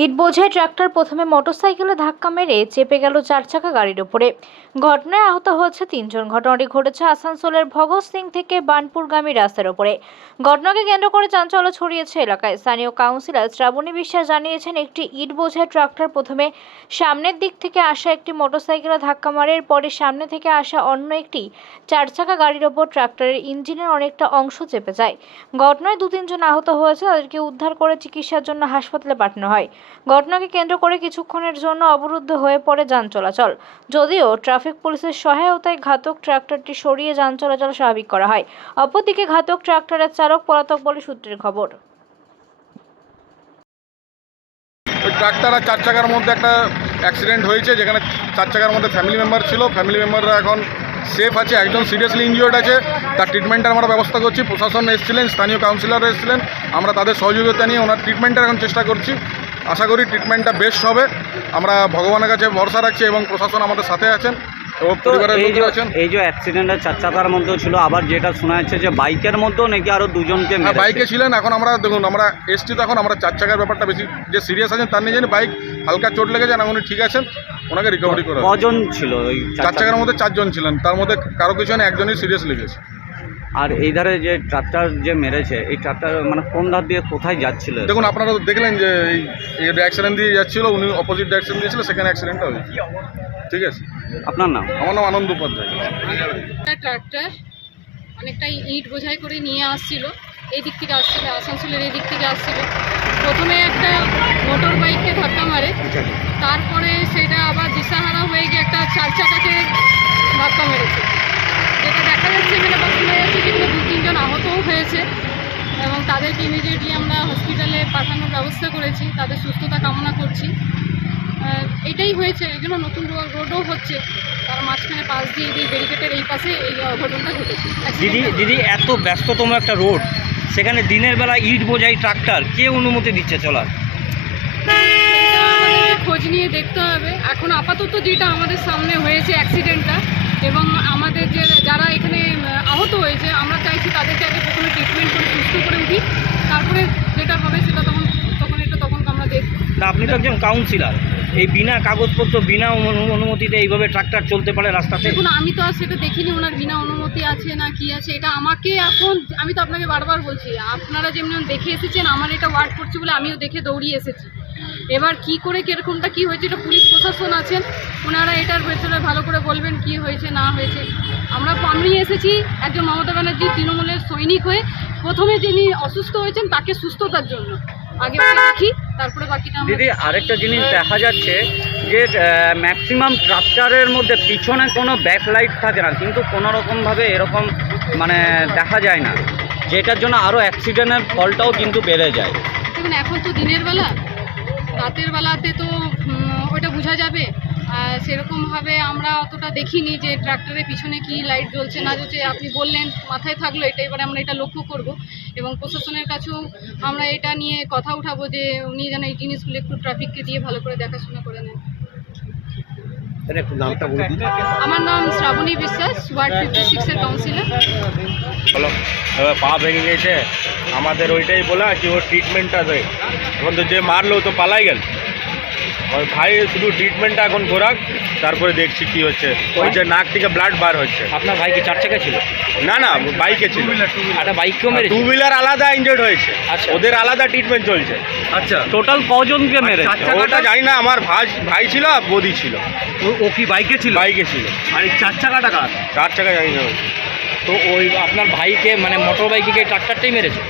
ইট বোঝাই ট্রাক্টর প্রথমে মোটরসাইকেলে ধাক্কা মেরে চেপে গেল চার চাকা গাড়ির উপরে। ঘটনায় আহত হয়েছে তিনজন। ঘটনাটি ঘটেছে আসানসোলের ভগৎ সিং থেকে বানপুরগামী রাস্তার উপরে। ঘটনাকে কেন্দ্র করে চাঞ্চল্য ছড়িয়েছে এলাকায়। স্থানীয় কাউন্সিলর শ্রাবণী বিশ্বাস জানিয়েছেন, একটি ইট বোঝাই ট্রাক্টর প্রথমে সামনের দিক থেকে আসা একটি মোটরসাইকেলে ধাক্কা মারে, পরে সামনে থেকে আসা অন্য একটি চার চাকা গাড়ির ওপর ট্রাক্টরের ইঞ্জিনের অনেকটা অংশ চেপে যায়। ঘটনায় দু-তিনজন আহত হয়েছে। তাদেরকে উদ্ধার করে চিকিৎসার জন্য হাসপাতালে পাঠানো হয়। ঘটনাকে কেন্দ্র করে কিছুক্ষণের জন্য অবরুদ্ধ হয়ে পড়ে যান চলাচল। যদিও ট্রাফিক পুলিশের সহায়তায় ঘাতক ট্রাক্টরটি সরিয়ে যান চলাচল স্বাভাবিক করা হয়। অপরদিকে ঘাতক ট্রাক্টরের চালক পলাতক বলে সূত্রের খবর। ওই ট্রাক্টর আর চার চাকার মধ্যে একটা অ্যাক্সিডেন্ট হয়েছে, যেখানে চার চাকার মধ্যে ফ্যামিলি মেম্বার ছিল। ফ্যামিলি মেম্বাররা এখন সেফ আছে, একজন সিরিয়াসলি ইনজিওর্ড আছে। তার ট্রিটমেন্টের আমরা ব্যবস্থা করছি। প্রশাসন এসেছিলেন, স্থানীয় কাউন্সিলর এসেছিলেন, আমরা তাদের সহযোগিতা নিয়ে ওনার ট্রিটমেন্টের এখন চেষ্টা করছি। আশা করি ট্রিটমেন্টটা বেস্ট হবে। আমরা ভগবানের কাছে ভরসা রাখছি এবং প্রশাসন আমাদের সাথে আছেন এবং পরিবারের লোকজন আছেন। এই যে অ্যাক্সিডেন্টের চার চাকার মধ্যেও ছিল, আবার যেটা শোনা যাচ্ছে যে বাইকের মধ্যেও নাকি আরও দুজনকে মেরেছে। বাইকে ছিলেন। এখন আমরা দেখুন, আমরা এসছি, তখন আমরা চার চাকার ব্যাপারটা বেশি যে সিরিয়াস আছেন তার নিয়ে জানি। বাইক হালকা চোট লেগেছে, এখন উনি ঠিক আছেন, ওনাকে রিকভারি করে। কজন ছিল ওই চার চাকার মধ্যে? চারজন ছিলেন, তার মধ্যে কারো কিছু না, একজনই সিরিয়াস লেগেছে। আর এই ধারে যে ট্রাক্টর যে মেরেছে, এই ট্রাক্টর মানে কোন ধার দিয়ে কোথায় যাচ্ছিল? দেখুন, আপনারা তো দেখলেন যে এই অ্যাক্সিডেন্ট দিয়ে যাচ্ছিল, উনি অপোজিট ডাইরেকশন দিয়েছিল, সেখানে অ্যাক্সিডেন্টটা হয়েছে। ঠিক আছে, আপনার নাম? আমার নাম আনন্দ উপাধ্যায়। ট্রাক্টর অনেকটা ইট বোঝাই করে নিয়ে আসছিল, এই দিক থেকে আসছিল, আসানসোলের এই দিক থেকে আসছিল। প্রথমে একটা মোটর বাইককে ধাক্কা মারে, তারপরে সেটা আবার দিশাহারা হয়ে গিয়ে একটা চার চাকাকে ধাক্কা মেরেছে। যেটা দেখা যাচ্ছে, এখানে বা শোনা যাচ্ছে যেগুলো দু-তিনজন আহতও হয়েছে এবং তাদেরকে ইমিডিয়েটলি আমরা হসপিটালে পাঠানোর ব্যবস্থা করেছি, তাদের সুস্থতা কামনা করছি। এটাই হয়েছে, এই জন্য নতুন রোডও হচ্ছে, তার মাঝখানে পাশ দিয়ে এই ব্যারিকেডের এই পাশে এই অঘটনটা ঘটেছে। দিদি এত ব্যস্ততম একটা রোড, সেখানে দিনের বেলা ইট বোঝাই ট্রাক্টর কে অনুমতি দিচ্ছে চলার? খোঁজ নিয়ে দেখতে হবে। এখন আপাতত যেটা আমাদের সামনে হয়েছে অ্যাক্সিডেন্টটা, এবং আমাদের যে যারা এখানে আহত হয়েছে, আমরা চাইছি তাদেরকে আগে প্রথমে ট্রিটমেন্ট করে সুস্থ করে উঠি, তারপরে যেটা হবে সেটা তখন আমরা দেখব। তা আপনি তো একজন কাউন্সিলর, এই বিনা কাগজপত্র বিনা অনুমতিতে এইভাবে ট্রাক্টর চলতে পারে রাস্তাতে? দেখুন, আমি তো আর সেটা দেখিনি ওনার বিনা অনুমতি আছে না কি আছে। এটা আমাকে এখন, আমি তো আপনাকে বারবার বলছি, আপনারা যেমন দেখে এসেছেন, আমার এটা ওয়ার্ড করছে বলে আমিও দেখে দৌড়িয়ে এসেছি। এবার কি করে কীরকমটা কী হয়েছে, এটা পুলিশ প্রশাসন আছেন, ওনারা এটার ভেতরে ভালো করে বলবেন কি হয়েছে না হয়েছে। আমি এসেছি একজন মমতা ব্যানার্জি তৃণমূলের সৈনিক হয়ে, প্রথমে যিনি অসুস্থ হয়েছেন তাকে সুস্থতার জন্য আগে দেখি, তারপরে বাকিটা। দিদি, আরেকটা জিনিস দেখা যাচ্ছে যে ম্যাক্সিমাম ট্রাক্টরের মধ্যে পিছনে কোনো ব্যাকলাইট থাকে না, কিন্তু কোনোরকমভাবে এরকম মানে দেখা যায় না, যেটার জন্য আরও অ্যাক্সিডেন্টের ফলটাও কিন্তু বেড়ে যায়। দেখুন, এখন তো দিনের বেলা, রাতের বেলাতে তো ওটা বোঝা যাবে। সেরকমভাবে আমরা অতটা দেখিনি যে ট্রাক্টরের পিছনে কি লাইট জ্বলছে না জ্বলছে। আপনি বললেন, মাথায় থাকলো এটা, এবারে আমরা এটা লক্ষ্য করব এবং প্রশাসনের কাছেও আমরা এটা নিয়ে কথা উঠাবো যে উনি যেন এই জিনিসগুলো একটু ট্রাফিককে দিয়ে ভালো করে দেখাশোনা করে নেন। আমার নাম শ্রাবণী বিশ্বাস, ওয়ার্ড 56-এর কাউন্সিলর। হলো, এবার পা ভেঙে গেছে, আমাদের ওইটাই বলা কি ওর ট্রিটমেন্টটা দেয়। এখন তো যে মারলো তো পালাই গেল, ওই ভাই শুধু ট্রিটমেন্টটা এখন ঘোরাক, তারপরে দেখছি কি হচ্ছে। ওই যে নাক থেকে ব্লাড বার হচ্ছে। আপনার ভাই কি চার চাকা ছিল? না না, বাইকে ছিল। একটা বাইককেও মেরেছে? টু হুইলার আলাদা ইনজয়েড হয়েছে। আচ্ছা, ওদের আলাদা ট্রিটমেন্ট চলছে। আচ্ছা, টোটাল কজনকে মেরেছে? ওটা জানি না, আমার ভাই ছিল আর বদি ছিল। ও কি বাইকে ছিল? বাইকে ছিল। আর এই চার চাকাটা কার? চার চাকা জানি না। তো ওই আপনার ভাইকে মানে মোটর বাইকে ট্রাক্টরটাই মেরেছে?